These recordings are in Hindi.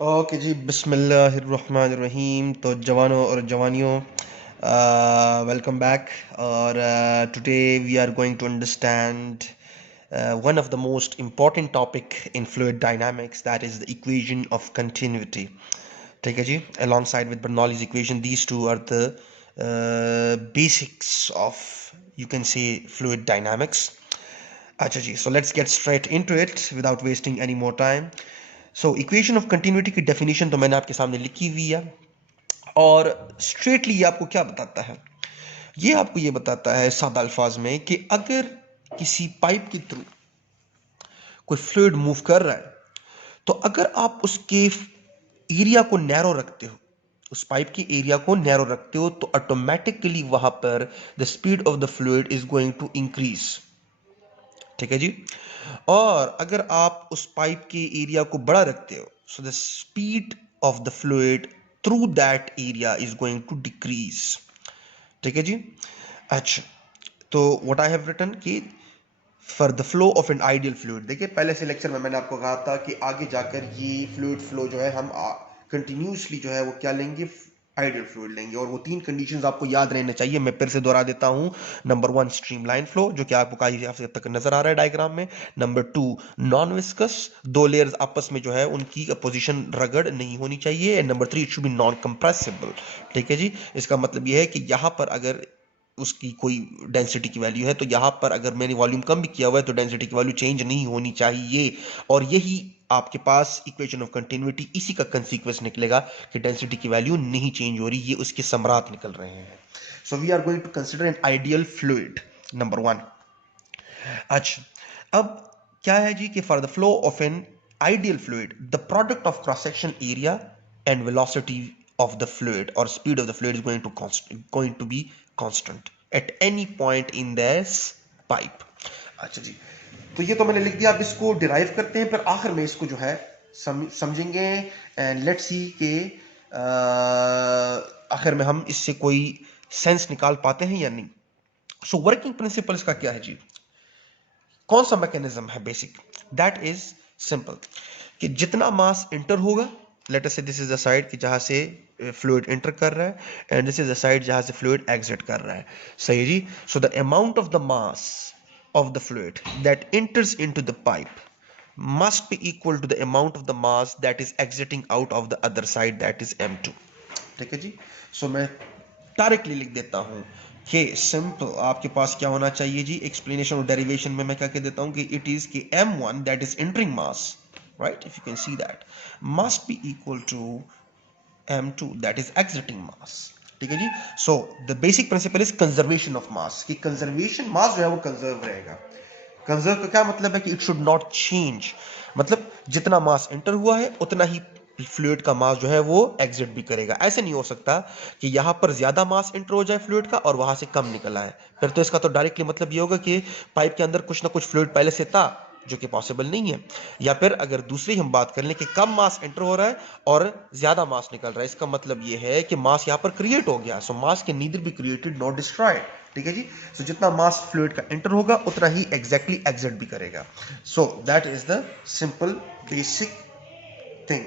ओके जी, बिस्मिल्लाहिर्रहमानिर्रहीम। तो जवानों और जवानियों, वेलकम बैक। और today we are going to understand one of the most important topic in fluid dynamics, that is the equation of continuity. ठीक है जी, alongside with Bernoulli's equation, these two are the basics of, you can say, fluid dynamics. अच्छा जी, so let's get straight into it without wasting any more time. So equation of continuity की डेफिनेशन तो मैंने आपके सामने लिखी हुई है। और स्ट्रेटली ये आपको क्या बताता है? ये आपको ये बताता है सादा अल्फाज में कि अगर किसी पाइप के थ्रू कोई फ्लूइड मूव कर रहा है, तो अगर आप उसके एरिया को नैरो रखते हो, उस पाइप की एरिया को नैरो रखते हो, तो ऑटोमेटिकली वहां पर the speed of the fluid is going to increase. ठीक है जी। और अगर आप उस पाइप के एरिया को बड़ा रखते हो, so the speed of the fluid through that area is going to decrease. ठीक है जी। अच्छा, तो व्हाट आई हैव रिटन कि for the flow of an ideal fluid, देखिए पहले से लेक्चर में मैंने आपको कहा था कि आगे जाकर ये फ्लूइड फ्लो जो है हम कंटिन्यूसली जो है वो क्या लेंगे, आइडियल फ्लूइड लेंगे। और वो तीन कंडीशंस आपको याद रहने चाहिए, मैं फिर से दोहरा देता हूं। नंबर वन, स्ट्रीमलाइन फ्लो, जो कि आपको काफी तक नजर आ रहा है डायग्राम में। नंबर टू, नॉन विस्कस, दो लेयर्स आपस में जो है उनकी पोजीशन रगड़ नहीं होनी चाहिए। And number three, it should B non compressible. ठीक है जी। इसका मतलब यह है कि यहां पर अगर उसकी कोई डेंसिटी की वैल्यू है, तो यहां पर अगर मैंने वॉल्यूम कम भी किया हुआ है, तो डेंसिटी की वैल्यू चेंज नहीं होनी चाहिए। और यही आपके पास इक्वेशन ऑफ कंटिन्यूटी, इसी का कंसीक्वेंस निकलेगा कि डेंसिटी की वैल्यू नहीं चेंज हो रही, ये उसके सम्राट निकल रहे हैं। So we are going to consider an ideal fluid, number one. अच्छा, अब क्या है जी कि for the flow of an ideal fluid, the product of cross section area and velocity of the fluid or speed of the fluid is going to be constant at any point in this pipe. अच्छा जी, तो ये तो मैंने लिख दिया। अब इसको डिराइव करते हैं, फिर आखिर में इसको जो है समझेंगे। एंड लेट्स सी के आखिर में हम इससे कोई सेंस निकाल पाते हैं या नहीं। सो वर्किंग प्रिंसिपल इसका क्या है जी? कौन सा मैकेनिज्म है बेसिक? दैट इज सिंपल कि जितना मास इंटर होगा, लेट अस से दिस इज द साइड कि जहां से फ्लूइड इंटर कर रहा है, and this is the side जहां से फ्लूइड एग्जिट कर रहा है। सही जी। So the amount of the mass of the fluid that enters into the pipe must be equal to the amount of the mass that is exiting out of the other side, that is m2। ठीक है जी। सो मैं डायरेक्टली लिख देता हूं कि सिंपल आपके पास क्या होना चाहिए जी, एक्सप्लेनेशन और डेरिवेशन में मैं क्या कह देता हूं कि इट इज कि m1 that is entering mass, right, if you can see that, must be equal to m2 that is exiting mass. ठीक है जी। So the basic principle is conservation of mass, कि कंजर्वेशन मास जो है वो कंजर्व रहेगा। कंजर्व का क्या मतलब है कि इट शुड नॉट चेंज, मतलब जितना मास एंटर हुआ है उतना ही फ्लूइड का मास जो है वो एग्जिट भी करेगा। ऐसे नहीं हो सकता कि यहां पर ज्यादा मास एंटर हो जाए फ्लूइड का और वहां से कम निकला है, फिर तो इसका तो डायरेक्टली मतलब ये होगा कि पाइप के अंदर कुछ ना कुछ फ्लूइड पहले से था, जो कि पॉसिबल नहीं है। या फिर अगर दूसरी हम बात कर लें कि कम मास एंटर हो रहा है और ज्यादा मास निकल रहा है, इसका मतलब ये है कि मास यहां पर क्रिएट हो गया। So mass can neither be created not destroyed. ठीक है जी। सो जितना मास फ्लूइड का एंटर होगा उतना ही एग्जैक्टली एग्जिट भी करेगा। So that is the simple basic thing.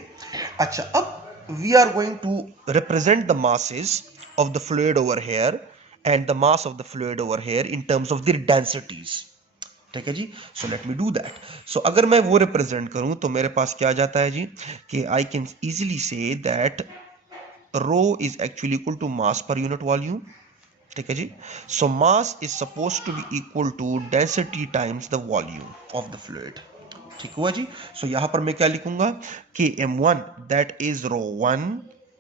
अच्छा, अब we are going to represent the masses of the fluid over here and the mass of the fluid over here in terms of their densities। ठीक है जी। So let me do that. So अगर मैं वो रिप्रेजेंट करूं तो मेरे पास क्या आ जाता है जी कि I can easily say that rho is actually equal to mass per unit volume. ठीक है जी। So mass is suppose to be equal to density times the volume of the fluid. ठीक हुआ जी। सो यहां पर मैं क्या लिखूंगा कि m1 that is rho 1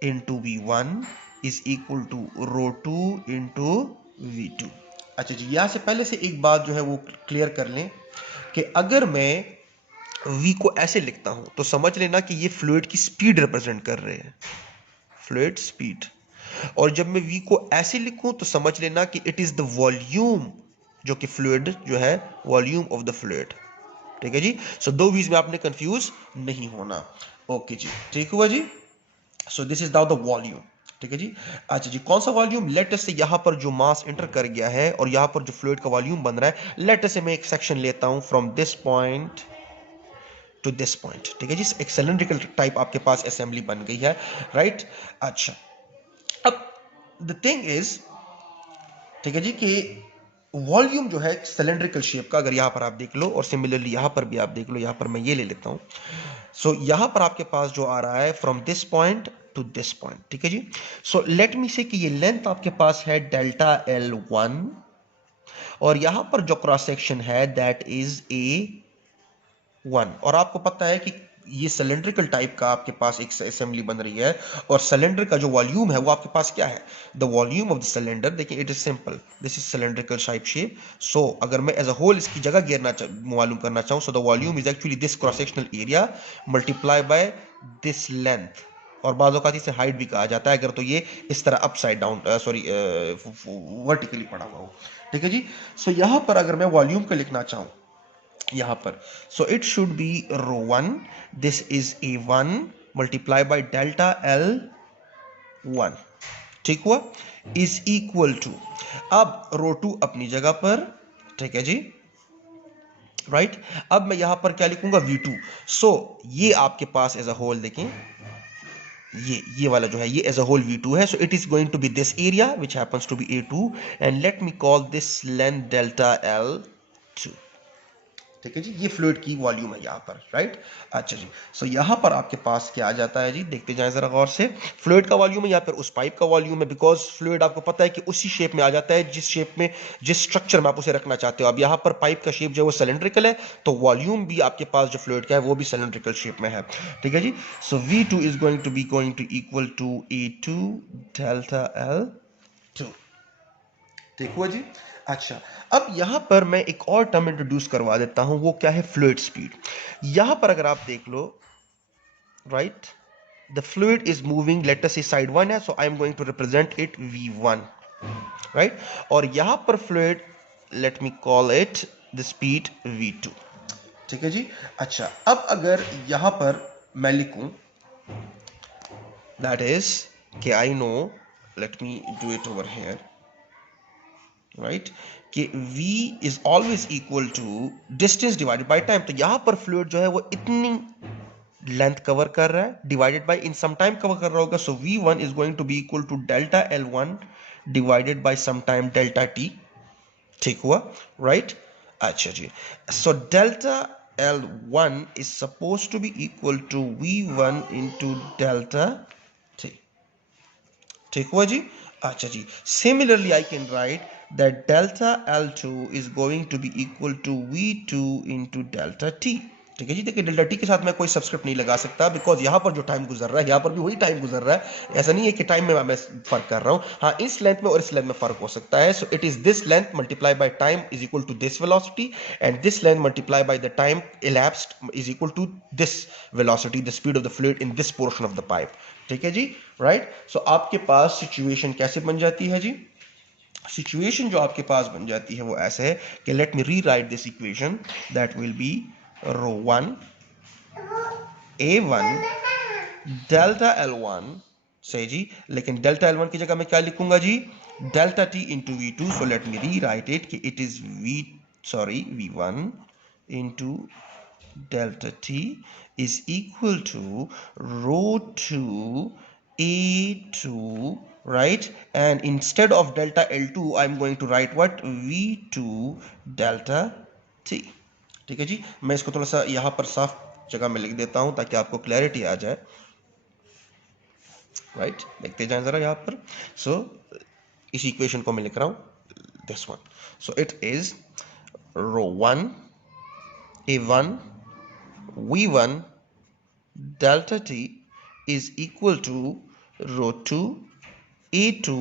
into v1 is equal to rho 2 into v2। अच्छा जी, यहां से पहले से एक बात जो है वो क्लियर कर लें कि अगर मैं v को ऐसे लिखता हूं तो समझ लेना कि ये फ्लूइड की स्पीड रिप्रेजेंट कर रहे हैं, फ्लूइड स्पीड। और जब मैं v को ऐसे लिखूं तो समझ लेना कि इट इज द वॉल्यूम, जो कि फ्लूइड जो है, वॉल्यूम ऑफ द फ्लूइड। ठीक है जी। सो दो वीज में आपने कंफ्यूज नहीं होना। ओके जी, ठीक हुआ जी। So this is now the volume. ठीक है जी। अच्छा जी, कौन सा वॉल्यूम? लेट अस से यहां पर जो मास एंटर कर गया है और यहां पर जो फ्लूइड का वॉल्यूम बन रहा है, लेट अस से मैं एक सेक्शन लेता हूं from this point two this point. ठीक है जी, एक सिलेंड्रिकल टाइप आपके पास असेंबली बन गई है, राइट। अच्छा, अब द थिंग इज, ठीक है जी, कि वॉल्यूम जो है सिलेंड्रिकल शेप का, अगर यहां पर आप देख लो और सिमिलरली यहां पर भी आप देख लो, यहां पर मैं ये ले लेता हूं। सो यहां पर आपके पास जो आ रहा है from this point two this point, ठीक है जी। सो लेट मी से कि ये लेंथ आपके पास है डेल्टा L1, और यहां पर जो क्रॉस सेक्शन है दैट इज A1, और आपको पता है कि ये सिलेंड्रिकल टाइप का आपके पास एक असेंबली बन रही है, और सिलेंडर का जो वॉल्यूम है वो आपके पास क्या है, the volume of the cylinder. देखिए it is simple, this is cylindrical type shape. So अगर मैं एज अ होल इसकी जगह घेरना मालूम करना चाहूं, so the volume is actually this cross sectional area multiply by this length, और बाज़ औक़ात इसे हाइट भी कहा जाता है अगर तो ये इस तरह अपसाइड डाउन सॉरी वर्टिकली पड़ा हुआ हो। ठीक है जी। सो यहां पर अगर मैं वॉल्यूम को लिखना चाहूं यहां पर, so it should be ρ1, this is A1 multiply by delta L1, ठीक हुआ, इज इक्वल टू, अब ρ2 अपनी जगह पर, ठीक है जी, राइट। अब मैं यहां पर क्या लिखूंगा, V2। सो ये आपके पास एज अ होल देखें, ये वाला जो है ये एज अ होल V2 है। So it is going to be this area which happens to be A2, and let me call this length delta L2। ठीक है जी, ये फ्लूइड की वॉल्यूम है यहाँ पर, राइट। अच्छा जी, सो यहाँ पर आपके पास क्या आ जाता है जी, देखते जाएं जरा गौर से। फ्लूइड का वॉल्यूम है, यहाँ पर उस पाइप का वॉल्यूम है, बिकॉज फ्लूइड आपको पता है कि उसी शेप में आ जाता है जिस शेप में, जिस स्ट्रक्चर में आप उसे रखना चाहते हो। अब यहाँ पर पाइप का शेप जो है वो सिलेंड्रिकल है, तो वॉल्यूम भी आपके पास जो फ्लूइड का है वो भी सिलेंड्रिकल शेप में है। ठीक है जी। So V2 is going to equal to A2 delta L2। ठीक हुआ जी। अच्छा, अब यहां पर मैं एक और टर्म इंट्रोड्यूस करवा देता हूं, वो क्या है, फ्लूइड स्पीड। यहां पर अगर आप देख लो, right, the fluid is moving, let us say side 1 है, so I am going to represent it V1, right. और यहां पर fluid, let me call it the speed V2। ठीक है जी। अच्छा, अब अगर यहां पर मैं लिखूं, दैट इज कि I know, let me do it over here, right, कि v is always equal to distance divided by time. तो यहां पर फ्लूइड जो है वो इतनी लेंथ कवर कर रहा है, divided by in some time cover कर रहा होगा। So v1 is going to be equal to delta L1 divided by some time delta t। ठीक हुआ, राइट। अच्छा जी, so delta L1 is suppose to be equal to v1 into delta t। ठीक हुआ जी। अच्छा जी, similarly I can write that delta L2 is going to be equal to V2 into delta T। ठीक है जी। देखिए डेल्टा टी के साथ मैं कोई सब्सक्रिप्ट नहीं लगा सकता, बिकॉज यहां पर जो टाइम गुजर रहा है यहां पर भी वही टाइम गुजर रहा है। ऐसा नहीं है कि टाइम में मैं फर्क कर रहा हूं, हाँ इस लेंथ में और इस लेंथ में फर्क हो सकता है। So it is this length multiply by time is equal to this velocity, and this length multiply by the time elapsed is equal to this velocity, the speed of the fluid in this portion of the pipe. ठीक है जी, राइट। सो आपके पास सिचुएशन कैसे बन जाती है जी, सिचुएशन जो आपके पास बन जाती है वो ऐसे है कि let me rewrite this equation, that will be ρ1 A1 delta L1, सही जी। लेकिन डेल्टा L1 की जगह मैं क्या लिखूंगा जी, delta T into V2। So let me rewrite it कि it is V1 into delta T is equal to ρ2 A2, right? And instead of delta L2 I'm going to write what, V2 delta T। ठीक है जी, मैं इसको थोड़ा सा यहां पर साफ जगह में लिख देता हूं ताकि आपको क्लैरिटी आ जाए, राइट। देखते जाएं जरा यहां पर। सो इस इक्वेशन को मैं लिख रहा हूं, this one. So it is ρ1 A1 V1 delta T is equal to ρ2 A2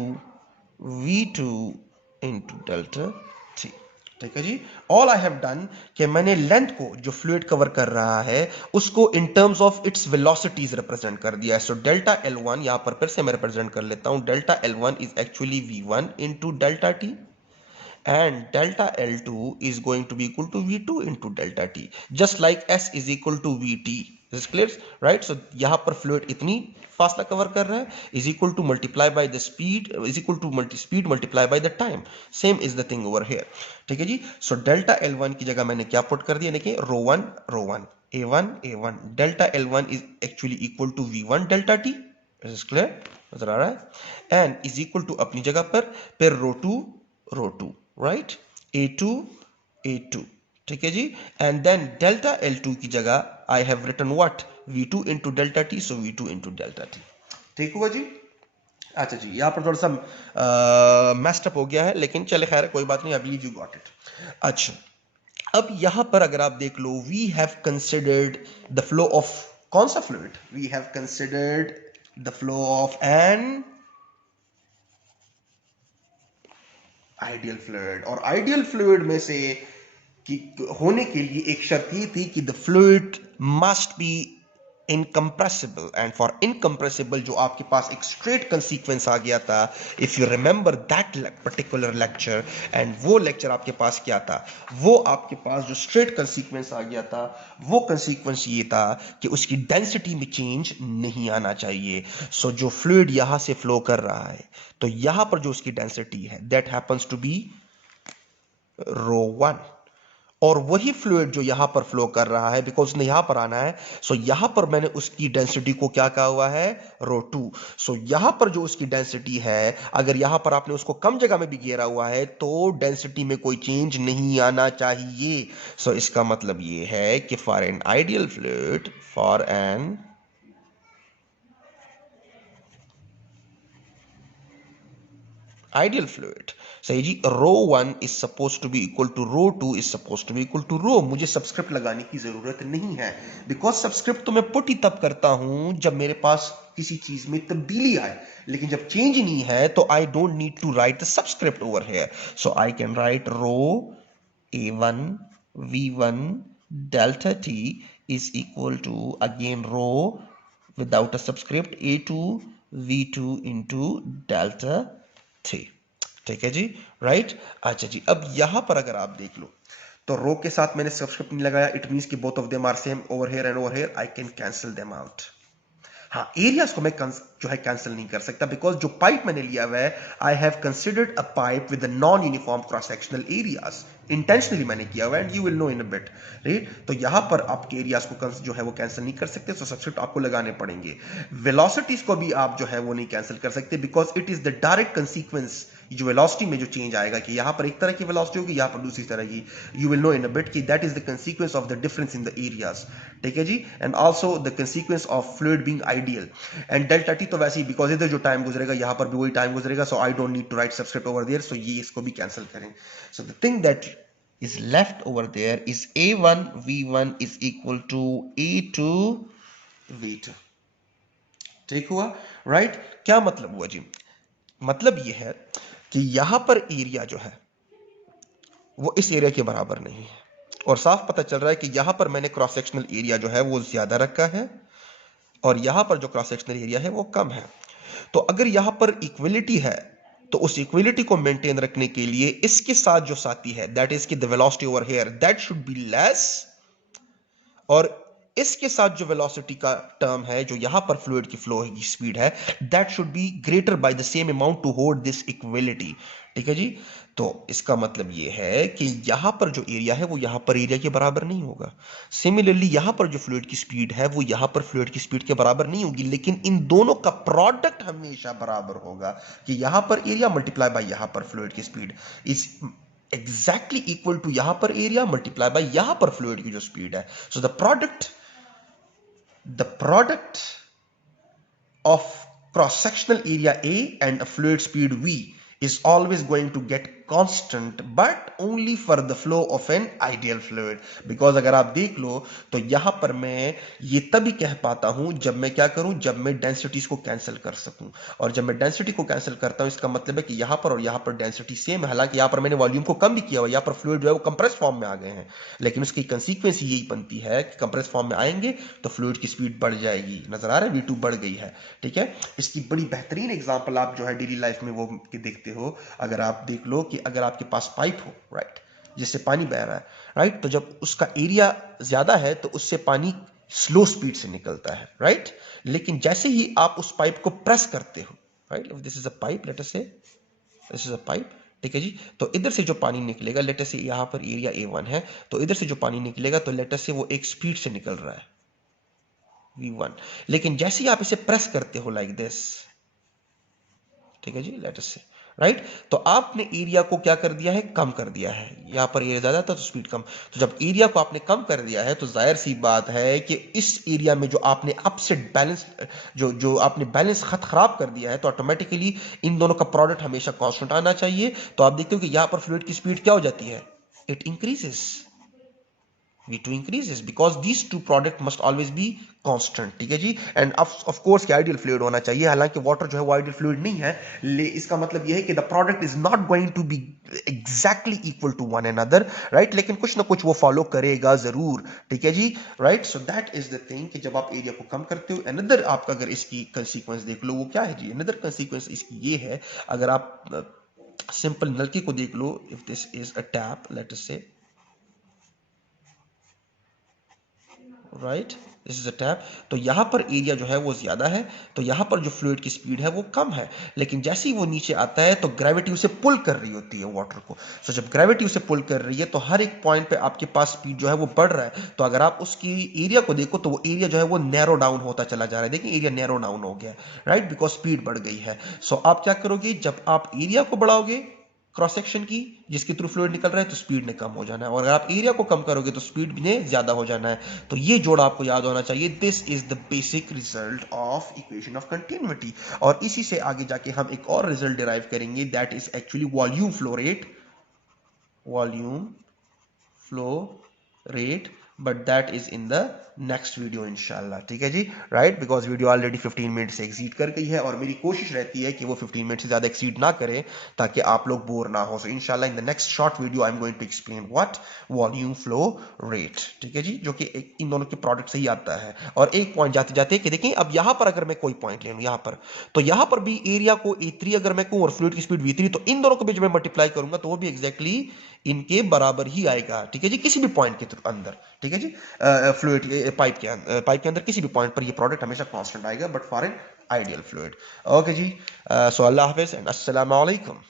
V2 into delta T। ठीक है जी। ऑल आई हैव डन कि मैंने लेंथ को जो फ्लूइड कवर कर रहा है उसको in terms of its velocities represent कर दिया है। सो डेल्टा L1 यहां पर फिर से मैं रिप्रेजेंट कर लेता हूं, delta L1 is actually V1 into delta T, and delta L2 is going to be equal to V2 into delta T, just like S is equal to VT। This is clear, right? So यहाँ पर फ्लूइड इतनी फासला कवर कर रहा है, is equal to multiply by the speed, is equal to speed multiply by the time। Same is the thing over here। ठीक है जी। So delta L1 की जगह मैंने क्या पुट कर दिया, देखिए ρ1 ρ1, A1 delta L1 is actually equal to V1 delta T, is clear, नजर आ रहा है, एंड इज इक्वल टू अपनी जगह पर, फिर रो टू राइट, A2 ठीक है जी, एंड देन डेल्टा L2 की जगह I have written what, V2 into delta T, so V2 into delta T। ठीक हुआ जी। अच्छा जी, यहाँ पर थोड़ा सा मेस्ड अप हो गया है, लेकिन चले खैर कोई बात नहीं, I believe you got it. अच्छा, अब यहां पर अगर आप देख लो, we have considered the flow of कौन सा fluid, we have considered the flow of an ideal fluid, और आइडियल फ्लूइड में से कि होने के लिए एक शर्त ये थी कि the fluid must be incompressible, and for incompressible जो आपके पास एक स्ट्रेट कंसीक्वेंस आ गया था, if you remember that particular lecture, and वो लेक्चर आपके पास क्या था, वो आपके पास जो स्ट्रेट कंसीक्वेंस आ गया था, वो कंसीक्वेंस ये था कि उसकी डेंसिटी में चेंज नहीं आना चाहिए। सो जो फ्लूइड यहां से फ्लो कर रहा है, तो यहां पर जो उसकी डेंसिटी है दैट हैपन्स टू बी ρ1, और वही फ्लूइड जो यहां पर फ्लो कर रहा है, बिकॉज उसने यहां पर आना है, सो यहां पर मैंने उसकी डेंसिटी को क्या कहा हुआ है, ρ2। सो यहां पर जो उसकी डेंसिटी है, अगर यहां पर आपने उसको कम जगह में भी घेरा हुआ है, तो डेंसिटी में कोई चेंज नहीं आना चाहिए। सो इसका मतलब ये है कि for an ideal fluid, for an ideal fluid, सही जी, ρ1 is suppose to be equal to ρ2 is suppose to be equal to ρ। मुझे सबस्क्रिप्ट लगाने की जरूरत नहीं है, बिकॉज सबस्क्रिप्ट तो मैं पुट ही तब करता हूं जब मेरे पास किसी चीज में तब्दीली आए, लेकिन जब चेंज नहीं है तो I don't need to write the subscript over here. So I can write ρ A1 V1 delta T is equal to again ρ without a subscript A2 V2 into delta T। ठीक है जी, राइट। अच्छा जी, अब यहां पर अगर आप देख लो, तो रो के साथ मैंने सबस्क्रिप्ट नहीं लगाया, इट मींस कि both of them are same over here and over here, I can cancel them out. हाँ, एरियाज को मैं जो है कैंसिल नहीं कर सकता, बिकॉज जो पाइप मैंने लिया हुआ है, I have considered a pipe with non uniform cross sectional areas, intentionally मैंने किया हुआ है, and you will know in a bit, right. तो यहां पर आपके एरियाज को जो है वो कैंसिल नहीं कर सकते, सो सबस्क्रिप्ट आपको लगाने पड़ेंगे। वेलोसिटीज को भी आप जो है वो नहीं कैंसिल कर सकते, because it is the direct consequence, जो वेलोसिटी में जो चेंज आएगा कि यहां पर एक तरह की वेलोसिटी होगी, यहां पर दूसरी तरह की, you will know in a bit कि that is the consequence of the difference in the areas. ठीक है जी, and also the consequence of fluid being ideal, and delta T तो वैसे ही, बिकॉज इधर जो टाइम गुजरेगा यहां पर भी वही टाइम गुजरेगा, so I don't need to write subscript over there, so ये इसको भी कैंसिल करें। So the thing that is left over there is A1 V1 is equal to A2 V2। ठीक हुआ, राइट। क्या मतलब हुआ जी, मतलब यह है कि यहां पर एरिया जो है वो इस एरिया के बराबर नहीं है, और साफ पता चल रहा है कि यहां पर मैंने क्रॉस सेक्शनल एरिया जो है वो ज्यादा रखा है, और यहां पर जो क्रॉस सेक्शनल एरिया है वो कम है। तो अगर यहां पर इक्विलिटी है, तो उस इक्विलिटी को मेंटेन रखने के लिए इसके साथ जो साथी है, दैट इज की the velocity over here that should be less, और इसके साथ जो वेलोसिटी का टर्म है, जो यहां पर फ्लूइड की फ्लो की स्पीड है, that should be greater by the same amount to hold this equality. ठीक है जी, तो इसका मतलब यह है कि यहां पर जो एरिया है वो यहां पर एरिया के बराबर नहीं होगा। सिमिलरली यहां पर जो फ्लूइड की स्पीड है वो यहां पर फ्लूइड की स्पीड के बराबर नहीं होगी, लेकिन इन दोनों का प्रोडक्ट हमेशा बराबर होगा, कि यहां पर एरिया मल्टीप्लाई बाय यहां पर फ्लूइड की speed is exactly equal to यहां पर एरिया मल्टीप्लाई बाय यहां पर फ्लूइड की जो स्पीड है। सो the product of cross-sectional area A and a fluid speed V is always going to get constant, but only for the flow of an ideal fluid। because अगर आप देख लो तो यहां पर मैं ये तभी कह पाता हूं जब मैं क्या करूं, जब मैं डेंसिटीज को कैंसिल कर सकूं, और जब मैं डेंसिटी को कैंसिल करता हूं इसका मतलब है कि यहां पर और यहां पर डेंसिटी सेम है, हालांकि यहां पर मैंने वॉल्यूम को कम भी किया हुआ, यहां पर फ्लूइड जो है वो कंप्रेस फॉर्म में आ गए हैं, लेकिन उसकी कंसीक्वेंस यही बनती है कि कंप्रेस फॉर्म में आएंगे तो फ्लूइड की स्पीड बढ़ जाएगी, नजर आ रहा है, V2 बढ़ गई है। ठीक है, इसकी बड़ी बेहतरीन एग्जांपल आप जो है डेली लाइफ में वो देखते हो, अगर आप देख लो कि अगर आपके पास पाइप हो, राइट, जिससे पानी बह रहा है, राइट, तो जब उसका एरिया ज्यादा है तो उससे पानी स्लो स्पीड से निकलता है, राइट, लेकिन जैसे ही आप उस पाइप को प्रेस करते हो, right, this is a pipe, late us से दिस इज अ पाइप, ठीक है जी। तो इधर से जो पानी निकलेगा, लेट अस से यहाँ पर एरिया A1 है, तो इधर से जो पानी निकलेगा तो लेट अस से वो एक स्पीड से निकल रहा है V1, लेकिन जैसे ही आप इसे प्रेस करते हो लाइक दिस, ठीक है जी, लेट अस से राइट, तो आपने एरिया को क्या कर दिया है, कम कर दिया है। यहां पर एरिया ज्यादा था तो स्पीड कम, तो जब एरिया को आपने कम कर दिया है तो जाहिर सी बात है कि इस एरिया में जो आपने अपसेट बैलेंस, जो आपने बैलेंस खराब कर दिया है, तो ऑटोमेटिकली इन दोनों का प्रोडक्ट हमेशा कांस्टेंट आना चाहिए। तो आप देखते हो कि यहां पर फ्लूइड की स्पीड क्या हो जाती है, it increases, V2 increases because these two product must always be constant, ठीक है जी। एंड ऑफ कोर्स कि आइडियल फ्लूइड होना चाहिए, हालांकि वाटर जो है वो आइडियल फ्लूइड नहीं है, इसका मतलब ये है कि the product is not going to be exactly equal to one another, right, लेकिन कुछ ना कुछ वो फॉलो करेगा जरूर, ठीक है जी, right. So that is the thing कि जब आप एरिया को कम करते हो, अनदर आपका अगर इसकी कंसीक्वेंस देख लो वो क्या है जी, अनदर कंसीक्वेंस इसकी ये है, अगर आप सिंपल नलकी को देख लो, if this is a tap, let us say right, this is a tap, तो यहां पर एरिया जो है वो ज्यादा है, तो यहां पर जो फ्लूइड की स्पीड है वो कम है, लेकिन जैसे ही वो नीचे आता है तो ग्रेविटी उसे पुल कर रही होती है वाटर को। सो जब ग्रेविटी उसे पुल कर रही है तो हर एक पॉइंट पे आपके पास स्पीड जो है वो बढ़ रहा है। तो अगर आप उसकी एरिया को देखो तो वो एरिया जो है वो नैरो डाउन होता चला जा रहा है, देखिए एरिया नैरो डाउन हो गया, राइट, बिकॉज स्पीड बढ़ गई है। सो आप क्या करोगे, जब आप एरिया को बढ़ाओगे क्रॉस सेक्शन की जिसके थ्रू फ्लूइड निकल रहा है, तो स्पीड ने कम हो जाना है, और अगर आप एरिया को कम करोगे तो स्पीड ने ज्यादा हो जाना है। तो ये जोड़ आपको याद होना चाहिए। This is the basic result of equation of continuity. और इसी से आगे जाके हम एक और रिजल्ट डिराइव करेंगे, that is actually volume flow rate, volume flow rate, but that is in the next video इंशाल्लाह, ठीक है जी, right, because video already 15 minute से एक्सीड कर गई है और मेरी कोशिश रहती है कि वो 15 मिनट से ज्यादा एक्सीड ना करे ताकि आप लोग बोर ना हो। सो इंशाल्लाह in the next short video I am going to explain what volume flow rate, ठीक है जी, जो कि इन दोनों के प्रोडक्ट से ही आता है। और एक पॉइंट जाते जाते कि देखें, अब यहां पर अगर मैं कोई पॉइंट ले लूं यहां पर, तो यहां पर भी एरिया को A3 अगर मैं कहूं और फ्लूइड की स्पीड V3, तो इन दोनों को भी जब मैं मल्टीप्लाई करूंगा तो वो भी एग्जैक्टली इनके बराबर ही आएगा, ठीक है जी, किसी भी पॉइंट के अंदर, ठीक है जी, फ्लूइड पाइप के अंदर किसी भी पॉइंट पर ये प्रोडक्ट हमेशा कांस्टेंट आएगा, but for an ideal fluid. Okay जी, सो अल्लाह हाफिज एंड अस्सलाम वालेकुम।